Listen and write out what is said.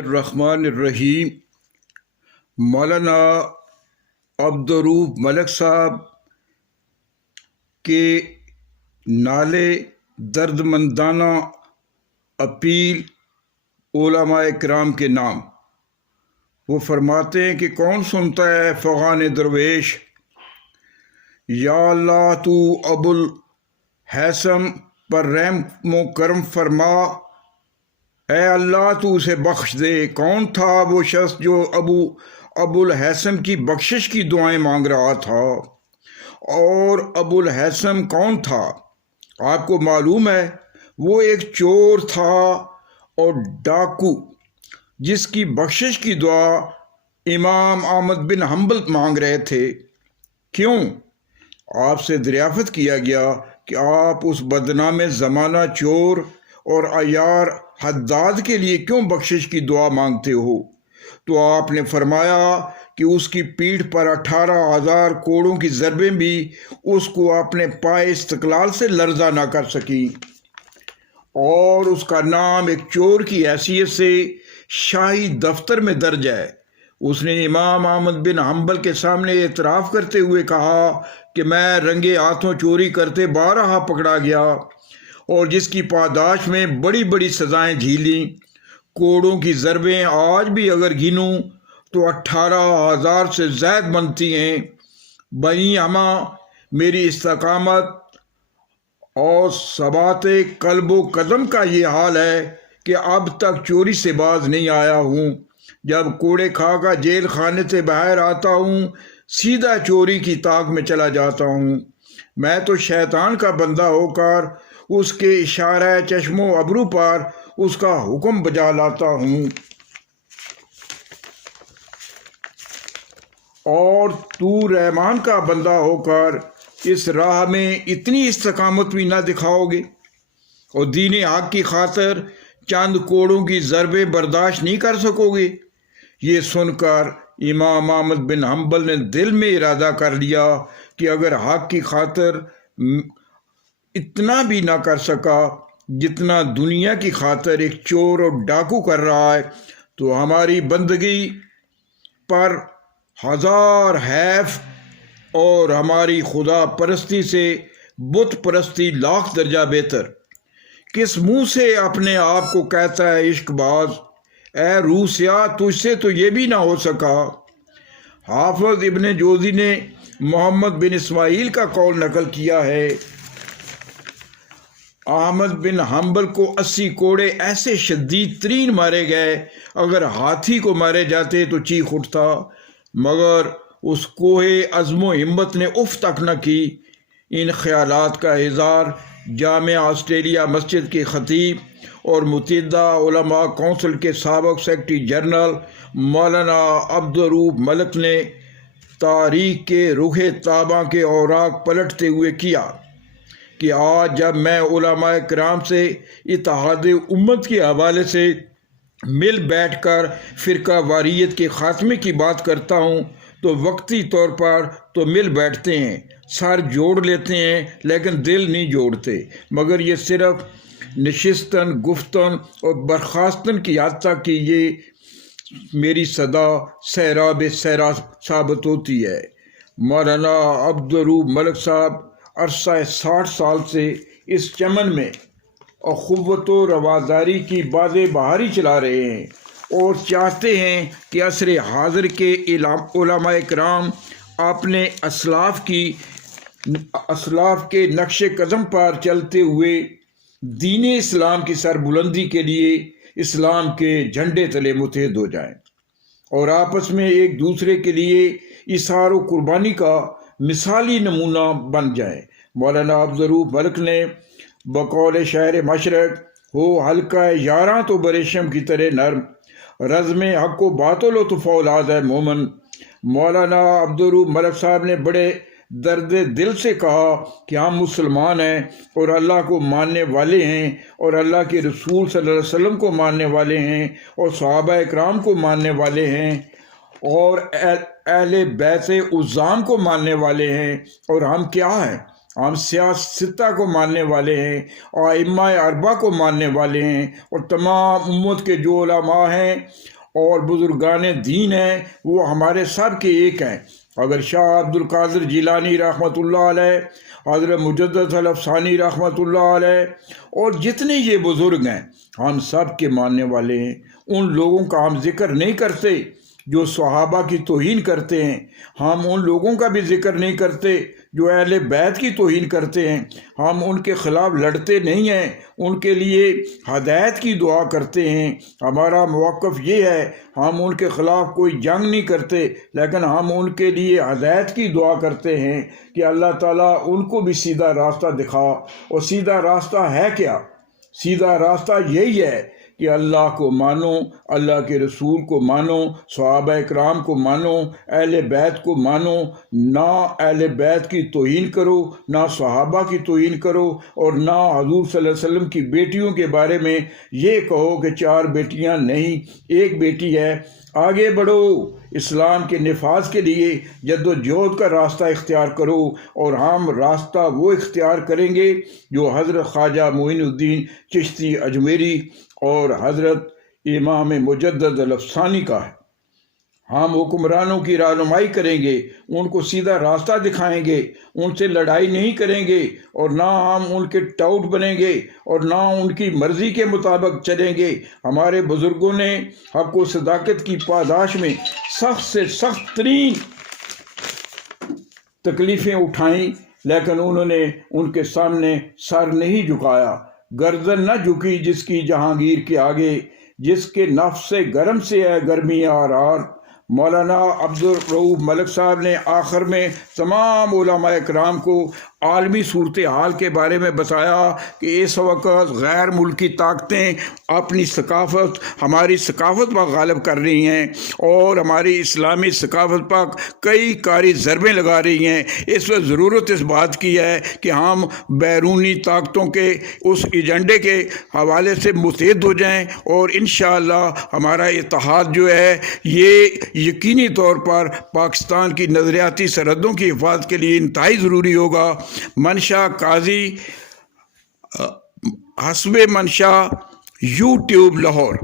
الرحمن الرحیم۔ مولانا عبدالرؤوف ملک صاحب کے نالے درد مندانہ اپیل علماء کرام کے نام۔ وہ فرماتے ہیں کہ کون سنتا ہے فغان درویش، یا اللہ تو ابو الحسن پر رحم و کرم فرما، اے اللہ تو اسے بخش دے۔ کون تھا وہ شخص جو ابو الحسن کی بخشش کی دعائیں مانگ رہا تھا؟ اور ابو الحسن کون تھا؟ آپ کو معلوم ہے، وہ ایک چور تھا اور ڈاکو، جس کی بخشش کی دعا امام احمد بن حنبل مانگ رہے تھے۔ کیوں؟ آپ سے دریافت کیا گیا کہ آپ اس بدنام زمانہ چور اور عیار حداد کے لیے کیوں بخشش کی دعا مانگتے ہو؟ تو آپ نے فرمایا کہ اس کی پیٹھ پر 18,000 کوڑوں کی ضربیں بھی اس کو اپنے پائے استقلال سے لرزہ نہ کر سکیں، اور اس کا نام ایک چور کی حیثیت سے شاہی دفتر میں درج ہے۔ اس نے امام احمد بن حنبل کے سامنے اعتراف کرتے ہوئے کہا کہ میں رنگے ہاتھوں چوری کرتے بارہا پکڑا گیا، اور جس کی پاداش میں بڑی بڑی سزائیں جھیلیں۔ کوڑوں کی ضربیں آج بھی اگر گنوں تو 18,000 سے زائد بنتی ہیں۔ بھئی ہماں میری استقامت اور ثبات قلب و قدم کا یہ حال ہے کہ اب تک چوری سے باز نہیں آیا ہوں۔ جب کوڑے کھا کر جیل خانے سے باہر آتا ہوں، سیدھا چوری کی طاق میں چلا جاتا ہوں۔ میں تو شیطان کا بندہ ہو کر اس کے اشارہ چشم و ابرو پر اس کا حکم بجا لاتا ہوں، اور تو رحمان کا بندہ ہو کر اس راہ میں اتنی استقامت بھی نہ دکھاؤ گے، اور دین حق کی خاطر چند کوڑوں کی ضربیں برداشت نہیں کر سکو گے۔ یہ سن کر امام احمد بن حنبل نے دل میں ارادہ کر لیا کہ اگر حق کی خاطر اتنا بھی نہ کر سکا جتنا دنیا کی خاطر ایک چور اور ڈاکو کر رہا ہے، تو ہماری بندگی پر ہزار حیف اور ہماری خدا پرستی سے بت پرستی لاکھ درجہ بہتر۔ کس منہ سے اپنے آپ کو کہتا ہے عشق باز؟ اے روح سیاہ، تجھ سے تو یہ بھی نہ ہو سکا۔ حافظ ابن جوزی نے محمد بن اسماعیل کا قول نقل کیا ہے، احمد بن حنبل کو 80 کوڑے ایسے شدید ترین مارے گئے، اگر ہاتھی کو مارے جاتے تو چیخ اٹھتا، مگر اس کوہ عزم و ہمت نے اف تک نہ کی۔ ان خیالات کا اظہار جامعہ آسٹریلیا مسجد کے خطیب اور متحدہ علماء کونسل کے سابق سیکرٹری جنرل مولانا عبدالرؤوف ملک نے تاریخ کے رخ تاباں کے اوراق پلٹتے ہوئے کیا کہ آج جب میں علماء کرام سے اتحاد امت کے حوالے سے مل بیٹھ کر فرقہ واریت کے خاتمے کی بات کرتا ہوں تو وقتی طور پر تو مل بیٹھتے ہیں، سر جوڑ لیتے ہیں، لیکن دل نہیں جوڑتے، مگر یہ صرف نشستن گفتن اور برخاستن کی حد تک کہ یہ میری صدا سیراب سیرا ثابت ہوتی ہے۔ مولانا عبدالرؤوف ملک صاحب عرصہ 60 سال سے اس چمن میں اخوت و رواداری کی باز بہاری چلا رہے ہیں، اور چاہتے ہیں کہ عصر حاضر کے علماء کرام اپنے اسلاف کے نقش قدم پر چلتے ہوئے دین اسلام کی سربلندی کے لیے اسلام کے جھنڈے تلے متحد ہو جائیں، اور آپس میں ایک دوسرے کے لیے اظہار و قربانی کا مثالی نمونہ بن جائیں۔ مولانا عبدالرؤوف ملک نے بقول شاعر مشرق، ہو حلقہ یاراں تو بریشم کی طرح نرم، رزم حق و باطل و تو فولاد ہے مومن۔ مولانا عبدالرؤوف ملک صاحب نے بڑے درد دل سے کہا کہ ہم مسلمان ہیں اور اللہ کو ماننے والے ہیں، اور اللہ کے رسول صلی اللہ علیہ وسلم کو ماننے والے ہیں، اور صحابہ اکرام کو ماننے والے ہیں، اور اہل بیت عظام کو ماننے والے ہیں، اور ہم کیا ہیں؟ ہم سیاستہ کو ماننے والے ہیں اور ائمہ اربعہ کو ماننے والے ہیں، اور تمام امت کے جو علماء ہیں اور بزرگان دین ہیں وہ ہمارے سب کے ایک ہیں۔ اگر شاہ عبد القادر جیلانی رحمۃ اللہ علیہ، حضرت مجدد الافسانی رحمۃ اللہ علیہ اور جتنے یہ بزرگ ہیں، ہم سب کے ماننے والے ہیں۔ ان لوگوں کا ہم ذکر نہیں کرتے جو صحابہ کی توہین کرتے ہیں، ہم ان لوگوں کا بھی ذکر نہیں کرتے جو اہل بیت کی توہین کرتے ہیں، ہم ان کے خلاف لڑتے نہیں ہیں، ان کے لیے ہدایت کی دعا کرتے ہیں۔ ہمارا موقف یہ ہے، ہم ان کے خلاف کوئی جنگ نہیں کرتے، لیکن ہم ان کے لیے ہدایت کی دعا کرتے ہیں کہ اللہ تعالیٰ ان کو بھی سیدھا راستہ دکھا۔ اور سیدھا راستہ ہے کیا؟ سیدھا راستہ یہی ہے کہ اللہ کو مانو، اللہ کے رسول کو مانو، صحابہ اکرام کو مانو، اہل بیت کو مانو، نہ اہل بیت کی توہین کرو، نہ صحابہ کی توہین کرو، اور نہ حضور صلی اللہ علیہ وسلم کی بیٹیوں کے بارے میں یہ کہو کہ 4 بیٹیاں نہیں، ایک بیٹی ہے۔ آگے بڑھو، اسلام کے نفاذ کے لیے جد و جہد کا راستہ اختیار کرو، اور ہم راستہ وہ اختیار کریں گے جو حضرت خواجہ معین الدین چشتی اجمیری اور حضرت امام مجدد الافسانی کا ہے۔ ہم حکمرانوں کی رہنمائی کریں گے، ان کو سیدھا راستہ دکھائیں گے، ان سے لڑائی نہیں کریں گے، اور نہ ہم ان کے ٹاؤٹ بنیں گے، اور نہ ان کی مرضی کے مطابق چلیں گے۔ ہمارے بزرگوں نے حق و صداقت کی پاداش میں سخت سے سخت ترین تکلیفیں اٹھائیں، لیکن انہوں نے ان کے سامنے سر نہیں جھکایا۔ گردن نہ جھکی جس کی جہانگیر کے آگے، جس کے نفس سے گرم سے ہے گرمی آرار۔ مولانا عبدالرؤوف ملک صاحب نے آخر میں تمام علماء اکرام کو عالمی صورتحال کے بارے میں بتایا کہ اس وقت غیر ملکی طاقتیں اپنی ثقافت، ہماری ثقافت پر غالب کر رہی ہیں، اور ہماری اسلامی ثقافت پر کئی کاری ضربیں لگا رہی ہیں۔ اس وقت ضرورت اس بات کی ہے کہ ہم بیرونی طاقتوں کے اس ایجنڈے کے حوالے سے متحد ہو جائیں، اور انشاءاللہ ہمارا اتحاد جو ہے یہ یقینی طور پر پاکستان کی نظریاتی سرحدوں کی حفاظت کے لیے انتہائی ضروری ہوگا۔ منشا قاضی، حسب منشا، یوٹیوب لاہور۔